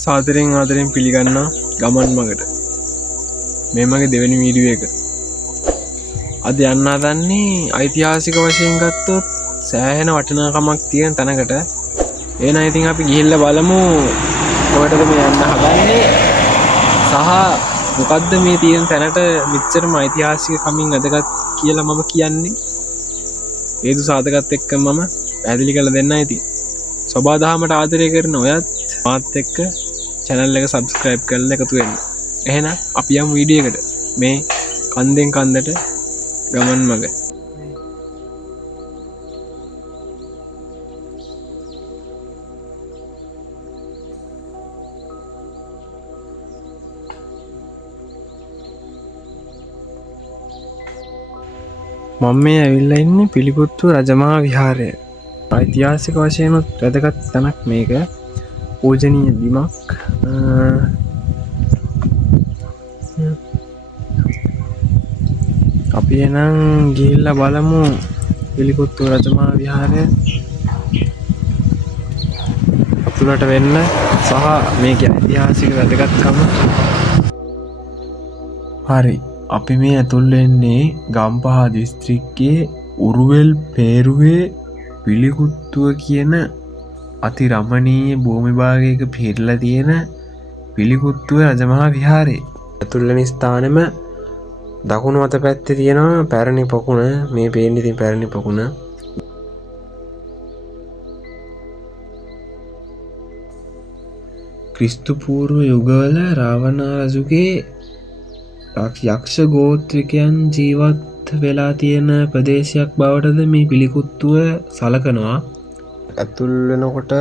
සාදරයෙන් ආදරයෙන් පිළිගන්නවා ගමන් මගට. මේ මගේ දෙවෙනි වීඩියෝ එක. අද යන්න හදන්නේ ඓතිහාසික වශයෙන් ගත්තොත් සෑහෙන වටිනාකමක් තියෙන තැනකට. එහෙනම් ඉතින් අපි ගිහිල්ලා බලමු කොහෙටද මේ යන්න හදන්නේ සහ මොකද්ද මේ තියෙන තැනට මෙච්චරම ඓතිහාසික කමින් වැදගත් කියලා මම කියන්නේ. හේතු සාධකත් එක්ක මම පැහැදිලි කරලා දෙන්නයි ඉතින්. සබාදහමට ආදරය කරන ඔයත් මාත් එක්ක channel එක subscribe කරලා එකතු වෙන්න. එහෙනම් අපි යමු වීඩියෝ එකට. මේ කන්දෙන් කන්දට ගමන් මග. මම මේ ඇවිල්ලා ඉන්නේ පිළිකුත්තු රජමහා විහාරය. ඓතිහාසික වශයෙන් වැදගත් තැනක් මේක. පූජනීය බිමක්. අපි එනම් ගිහිල්ලා බලමු පිළිකුත්තු රජමහා විහාරය අතුලට වෙන්න සහ මේකේ ඓතිහාසික වැදගත්කම. හරි, අපි මේ ඇතුල් වෙන්නේ ගම්පහ දිස්ත්‍රික්කයේ උරුවෙල් පේරුවේ පිළිකුත්තුව කියන අති රමණීය භූමි භාගයක පිහිටලා තියෙන පිළිකුත්තුව රජමහා විහාරය. ඇතුල් වෙන ස්ථානෙම දකුණු අත පැත්තේ තියෙනවා පැරණි පොකුණ. මේ පේන්නේ ඉතින් පැරණි පොකුණ. ක්‍රිස්තු පූර්ව යුගවල රාවණා රජුගේ යක්ෂ ගෝත්‍රිකයන් ජීවත් වෙලා තියෙන ප්‍රදේශයක් බවටද මේ පිළිකුත්තුව සලකනවා. ඇතුල් වෙනකොට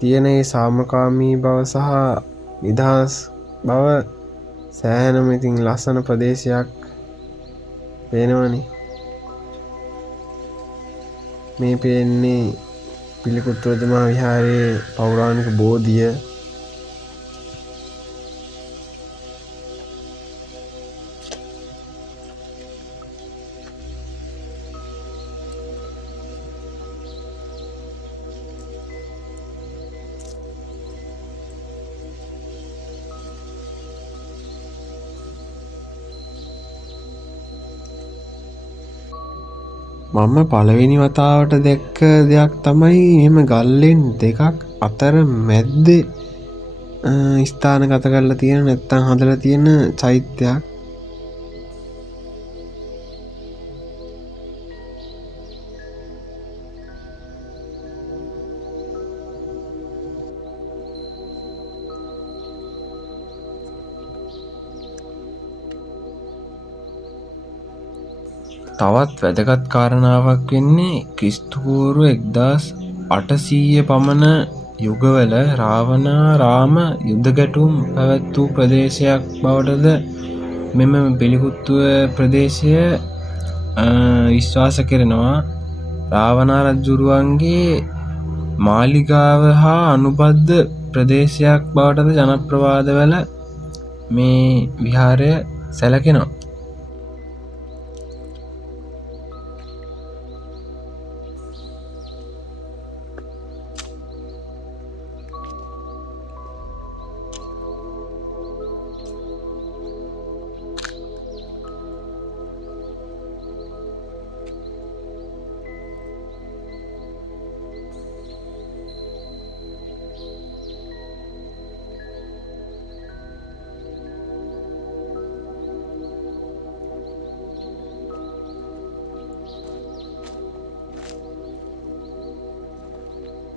තියෙන ඒ සාමකාමී බව සහ නිදහස් බව සෑහෙනම ඉතින් ලස්සන ප්‍රදේශයක් පේනවනේ. මේ පේන්නේ පිළිකුත්තු රජමහා විහාරයේ පෞරාණික බෝධිය. මම පළවෙනි වතාවට දැක්ක දෙයක් තමයි එහෙම ගල්ලෙන් දෙකක් අතර මැද්දේ ස්ථානගත කරලා තියෙන නැත්තම් හදලා තියෙන චෛත්‍යයක්. තවත් වැදගත් කාරණාවක් වෙන්නේ ක්‍රිස්තු පූර්ව 1800 පමණ යුගවල රාවණා රාම යුද්ධ ගැටුම් පැවැත් වූ ප්‍රදේශයක් බවටද මෙම පිළිකුත්තුව ප්‍රදේශය විශ්වාස කරනවා. රාවණා රජුරුවන්ගේ මාලිගාව හා අනුබද්ධ ප්‍රදේශයක් බවටද ජනප්‍රවාදවල මේ විහාරය සැලකෙනවා.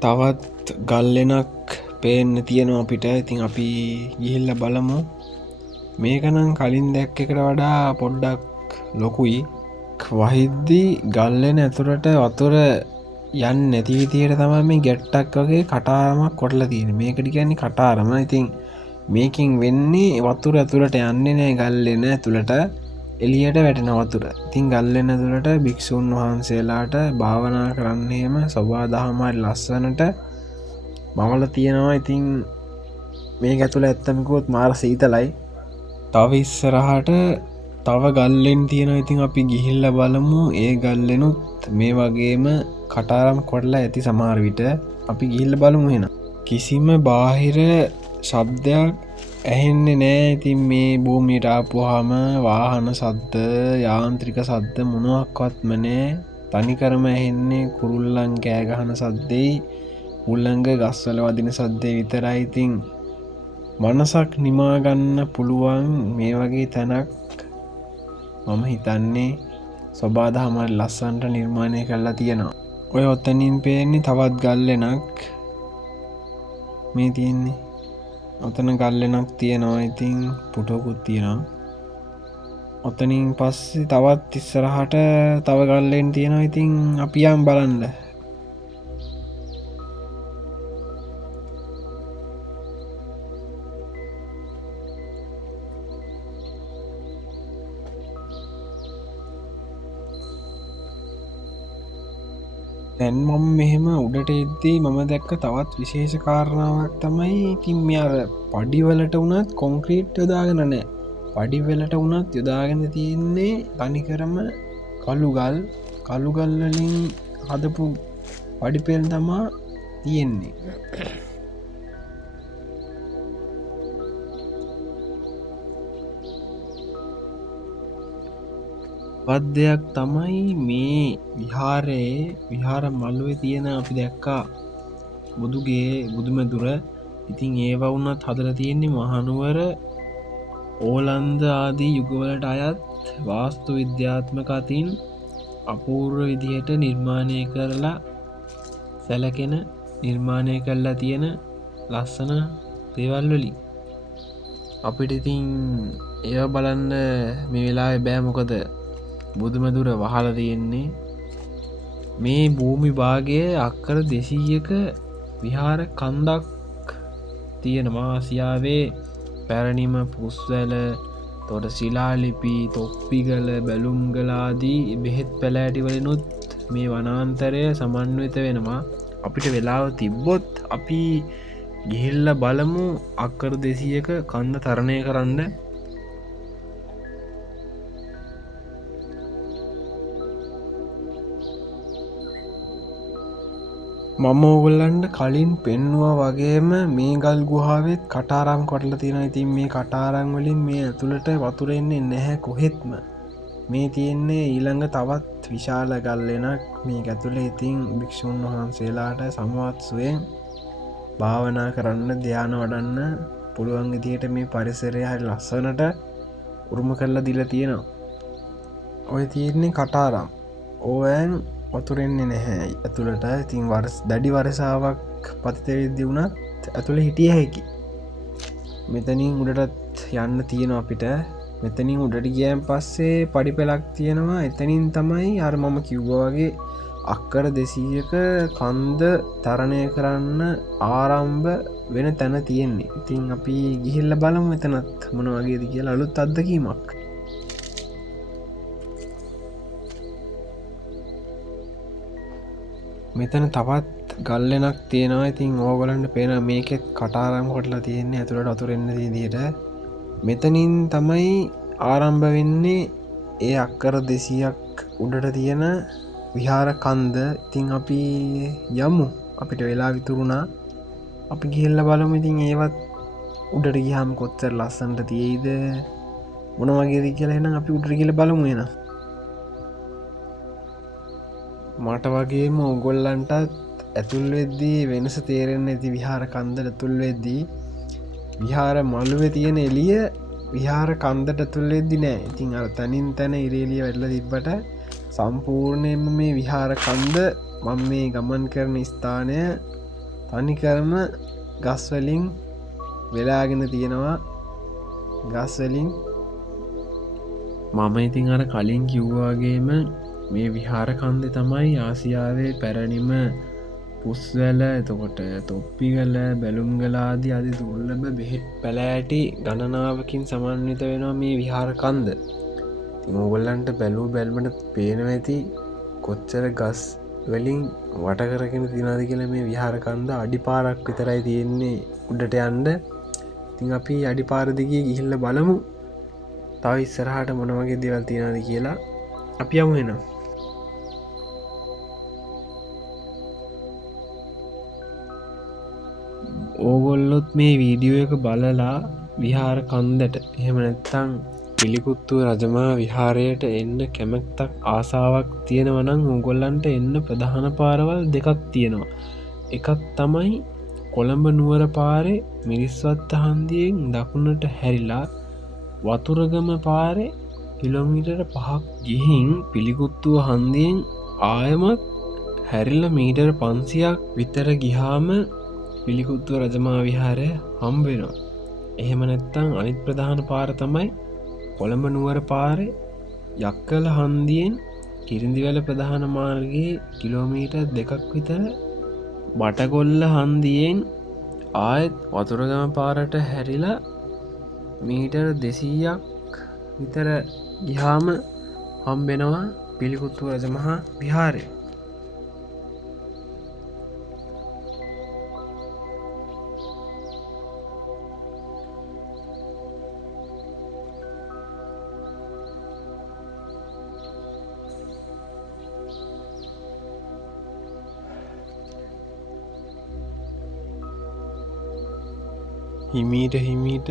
තවත් ගල්ලෙනක් පේන්න තියෙනවා අපිට. ඉතින් අපි ගිහිල්ලා බලමු. මේක නම් කලින් දැක්ක එකට වඩා පොඩ්ඩක් ලොකුයි. වහිද්දී ගල්ලෙන ඇතුළට වතුර යන්නේ නැති විදියට තමයි මේ ගැට්ටක් වගේ කටාරමක් කොටලා තියෙන්නේ. මේකට කියන්නේ කටාරම. ඉතින් මේකෙන් වෙන්නේ වතුර ඇතුළට යන්නේ නැහැ ගල්ලෙන ඇතුළට. එළියට වැටෙන වතුර. ඉතින් ගල්ලෙන ඇතුළට භික්ෂුන් වහන්සේලාට භාවනා කරන්නේම සබාදහමයි ලස්සනට මවල තියෙනවා. ඉතින් මේක ඇතුළ ඇත්තම කිව්වොත් මාර සීතලයි. තව ඉස්සරහට තව ගල්ලෙන් තියෙන ඉතින් අපි ගිහිල්ල බලමු ඒ ගල්ලෙනුත් මේ වගේම කටාරම් කොටලා ඇති සමහර විට අපි ගිහිල්ල බලමු හෙන කිසිම බාහිර ශබ්දයක් ඇහෙන්නේ නෑ ඉතින් මේ භූමියට ආපුහම වාහන සද්ද යාන්ත්‍රික සද්ද මොනුවක්වත්ම නෑ තනිකරම ඇහෙන්නේ කුරුල්ලන් කෑගහන සද්දෙයි උල්ලංග ගස්වල වදින සද්දේ විතරයි ඉතින් මනසක් නිමාගන්න පුළුවන් මේ වගේ තැනක් මම හිතන්නේ ස්වබාදහමට ලස්සන්ට නිර්මාණය කරලා තියෙනවා ඔය ඔත්තනින් පේන්නේ තවත් ගල්ලෙනක් මේ තියෙන්නේ ඔතන ගල්ලෙනක් තියෙනවා ඉතින් පුටෝකුත් තියෙනවා ඔතනින් පස්සේ තවත් ඉස්සරහට තව ගල්ලෙන් තියෙනවා ඉතින් අපි යම් බලන්න දැන් මම මෙහෙම උඩට එද්දී මම දැක්ක තවත් විශේෂ කාරණාවක් තමයි ඉතින් මේ අර පඩිවලට වුණත් කොන්ක්‍රීට් යොදාගෙන නෑ පඩිවලට වුණත් යොදාගෙන තියෙන්නේ තනිකරම කළුගල් වලින් හදපු පඩිපෙල් තමා තියෙන්නේ පද්දයක් තමයි මේ විහාරයේ විහාර මල්ලුවේ තියෙන අපි දැක්කා බුදුගේ බුදුමැදුර ඉතින් ඒවා වුණත් හදල තියෙන්නේ මහනුවර ඕලන්ද ආදී යුගවලට අයත් වාස්තු විද්‍යාත්මක අතින් අපූර්ව විදිහට නිර්මාණය කරලා සැලකෙන නිර්මාණය කරලා තියෙන ලස්සන දේවල් වලින් අපිට ඉතින් ඒව බලන්න මේ වෙලාවේ බෑ මොකද බුදුමැදුර වහල තියෙන්නේ මේ භූමි භාගය අක්කර 200ක විහාර කන්දක් තියෙනවා ආසියාවේ පැරණිම පුස්වැල තොට ශිලාලිපි තොප්පිගල බැලුම්ගලාදී බෙහෙත් පැලෑටි වලිනුත් මේ වනාන්තරය සමන්විත වෙනවා අපිට වෙලාව තිබ්බොත් අපි ගිහිල්ල බලමු අක්කර 200ක කන්ද තරණය කරන්න මම ඕගොල්ලන්ට කලින් පෙන්වා වගේම මේ ගල් ගුහාවෙත් කටාරම් කොටල තියෙන ඉතින් මේ කටාරං වලින් මේ ඇතුළට වතුරෙන්නේ නැහැ කොහෙත්ම මේ තියෙන්නේ ඊළඟ තවත් විශාල ගල්ලෙනක් මේ ඇතුළේ ඉතින් භික්‍ෂූන් වහන්සේලාට සමවත්සුවෙන් භාවනා කරන්න ධ්‍යාන වඩන්න පුළුවන් ඉදියට මේ පරිසරය හරි ලස්සනට උරුම කරලා දිල තියෙනවා ඔය තියෙන්නේ කටාරම් ඕයන් වතුරෙන්නේ නැහැ ඇතුළට ඉතින් දැඩි වරසාාවක් පතිතවිද්‍ය වුණත් ඇතුළ හිටිය හැකි මෙතනින් උඩටත් යන්න තියෙන අපිට මෙතනින් උඩට ගියම් පස්සේ පඩි පෙලක් තියෙනවා එතනින් තමයි අර මම කිව්වාගේ අක්කර 200ක කන්ද තරණය කරන්න ආරම්භ වෙන තැන තියෙන්නේ ඉතින් අපි ගිහිල්ල බලමු එතනත් මොන වගේද කියලා අලුත් අත්දකීමක් මෙතන තවත් ගල්ලෙනක් තියෙනවා ඉතින් ඕගලන්ට පේන මේකෙත් කටාරම් කොටලා තියෙන්නේ ඇතුළට අතුරෙන්න දිට මෙතනින් තමයි ආරම්භ වෙන්නේ ඒ අක්කර 200ක් උඩට තියෙන විහාර කන්ද ඉතින් අපි යමු අපිට වෙලා විතුරුණා අපි ගිහිල්ල බලමු ඉතින් ඒවත් උඩට ගිහාම කොච්චර ලස්සන්ට තියෙයිද මොන වගේද කියලා එහෙනම් අපි උඩට ගිහලා බලමු එහෙනම් මට වගේම ඔගොල්ලන්ටත් ඇතුල් වෙද්දී වෙනස තේරෙන්න ඇති විහාර කන්දට ඇතුල් වෙද්දී විහාර මළුවේ තියෙන එළිය විහාර කන්දට ඇතුල් වෙද්දි නෑ ඉතින් අර තනින් තැන ඉරේලිය වැටලා තිබ්බට සම්පූර්ණයෙන්ම මේ විහාර කන්ද මම මේ ගමන් කරන ස්ථානය තනිකරම ගස්වලින් වෙලාගෙන තියෙනවා ගස්වලින් මම ඉතින් අර කලින් කිව්වාගේම මේ විහාර කන්ද තමයි ආසියාවේ පැරණිම පුස්වැල එතකොට තොප්පිගල බැලුම්ගලාදී අධි දුර්ලභ බෙහෙත් පැලෑටි ගණනාවකින් සමන්විත වෙනවා මේ විහාර කන්ද තිමෝගොල්ලන්ට බැලූ බැල්මට පේනව ඇති කොච්චර ගස් වලින් වට කරගෙන තිනාද කියල මේ විහාර කන්ද අඩිපාරක් විතරයි තියෙන්නේ උඩට යන්ඩ ඉතින් අපි අඩිපාරදිගේ ගිහිල්ල බලමු තව ඉස්සරහට මොන වගේ දේවල් තියෙනවද කියලා අපි යමු එහෙනම්. ඕගොල්ලොත් මේ වීඩියෝ එක බලලා විහාර කන්දට එහෙම නැත්තම් පිළිකුත්තුව රජමා විහාරයට එන්න කැමැත්තක් ආසාවක් තියෙනවනම් උගොල්ලන්ට එන්න ප්‍රධාන පාරවල් දෙකක් තියෙනවා. එකක් තමයි කොළඹ නුවර පාරේ මිරිස්වත්ත හන්දියෙන් දකුණට හැරිලා වතුරගම පාරේ කිලෝමීටර 5ක් ගිහින් පිළිකුත්තුව හන්දියෙන් ආයමත් හැරිල මීටර් 500ක් විතර ගිහාම පිළිකුත්තුව රජමා විහාරය හම්බෙනවා. එහෙම නැත්තං අනිත් ප්‍රධාන පාර තමයි කොළඹ නුවර පාරේ යක්කල හන්දියෙන් කිරිඳිවැල ප්‍රධාන මාර්ගයේ කිලෝමීටර් 2ක් විතර බටගොල්ල හන්දියෙන් ආයත් වතුරගම පාරට හැරිලා මීටර් 200ක් විතර ගිහාම හම්බෙනවා පිළිකුත්තුව රජමහා විහාරය. හිමීට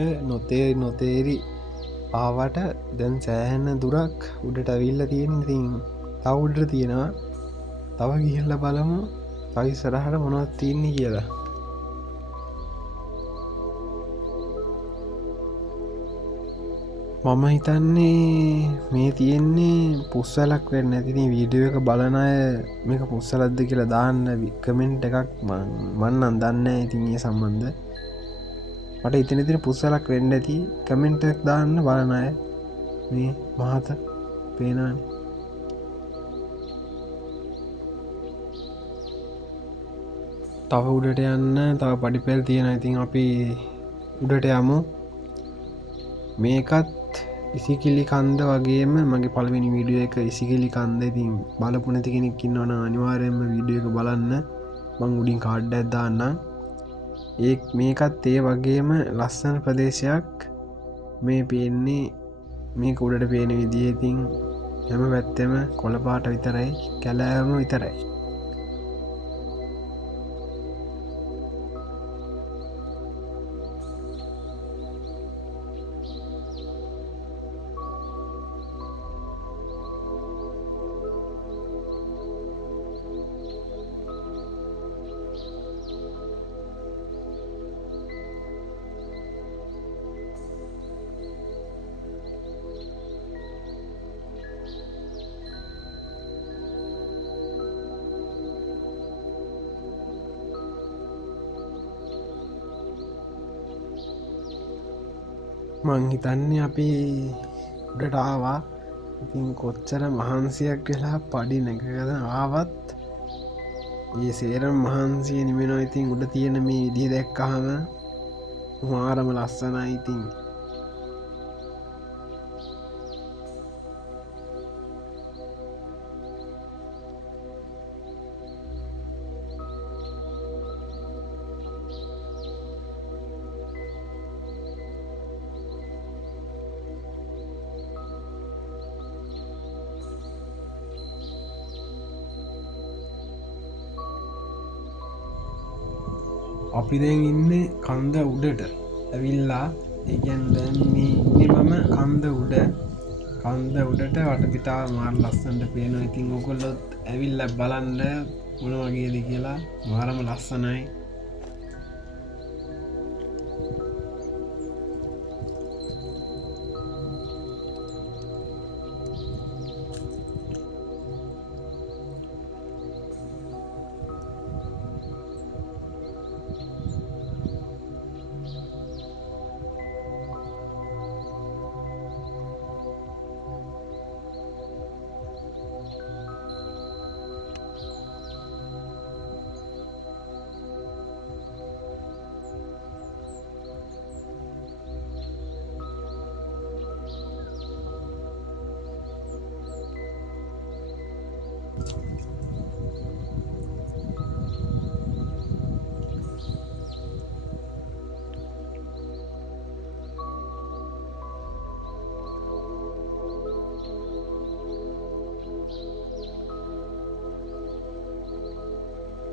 නොතේරි ආවට දැන් සෑහෙන්න දුරක් උඩට ඇවිල්ල තියෙන ඉතින් තව උඩට තියෙනවා. තව ගිහිල්ල බලමු තව ඉස්සරහට මොනවද තියෙන්නේ කියලා. මම හිතන්නේ මේ තියෙන්නේ පුස්සලක් වෙන්න ඇතිනි. වීඩියෝ එක බලන අය මේක පුස්සලද්ද කියලා දාන්න කමෙන්ට් එකක් මන්නන් දන්න ඉතින් ඒ සම්බන්ධ මට ඉතින තින පුස්සලක් වෙන්න ඇති කමෙන්ටක් දාන්න බලන අය මේ මහත පේනාන. තව උඩට යන්න තව පඩිපෙල් තියෙන ඉතින් අපි උඩට යමු. මේකත් ඉසිකිලි කන්ද වගේම මගේ පළවෙනි වීඩියෝ එක ඉසිකිලි කන්ද. ඉතින් බලපු නැති කෙනෙක් ඉන්නවන අනිවාර්යයෙන්ම වීඩියෝ එක බලන්න. මං උඩින් කාඩ් එකක් දාන්නම්. මේකත් ඒ වගේම ලස්සන ප්‍රදේශයක්. මේ පේන්නේ මේ උඩට පේන විදිහතින් හැම පැත්තෙම කොළපාට විතරයි කැලෑම විතරයි. මං හිතන්නේ අපි උඩට ආවා. ඉතින් කොච්චර මහන්සියක් වෙලා පඩි නැගකද ආවත් ඒ සේරම් මහන්සිය නිමෙනවා. ඉතින් උඩ තියෙන මේ විදිහ දැක්කහම මාරම ලස්සනයි. ඉතින් අපි දැන් ඉන්නේ කන්ද උඩට ඇවිල්ලා. ඒකැන් දැන් මම කන්ද උඩට වටපිටා මාර ලස්සන්ට පේනවා. ඉතින් ඔකොල්ලොත් ඇවිල්ල බලන්ඩ මොන වගේද කියලා මාරම ලස්සනයි.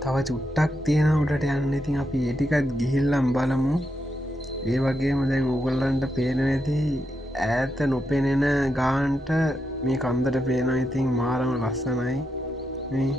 තව චුට්ටක් තියෙන උඩට යන්න ඉතින් අපි ඒටිකත් ගිහිල්ලම් බලමු ඒ වගේම දැන් උගල්ලන්ට පේන ඇති ඈත නොපෙනෙන ගාන්ට මේ කන්දට පේන ඉතින් මාරම ලස්සනයි මේ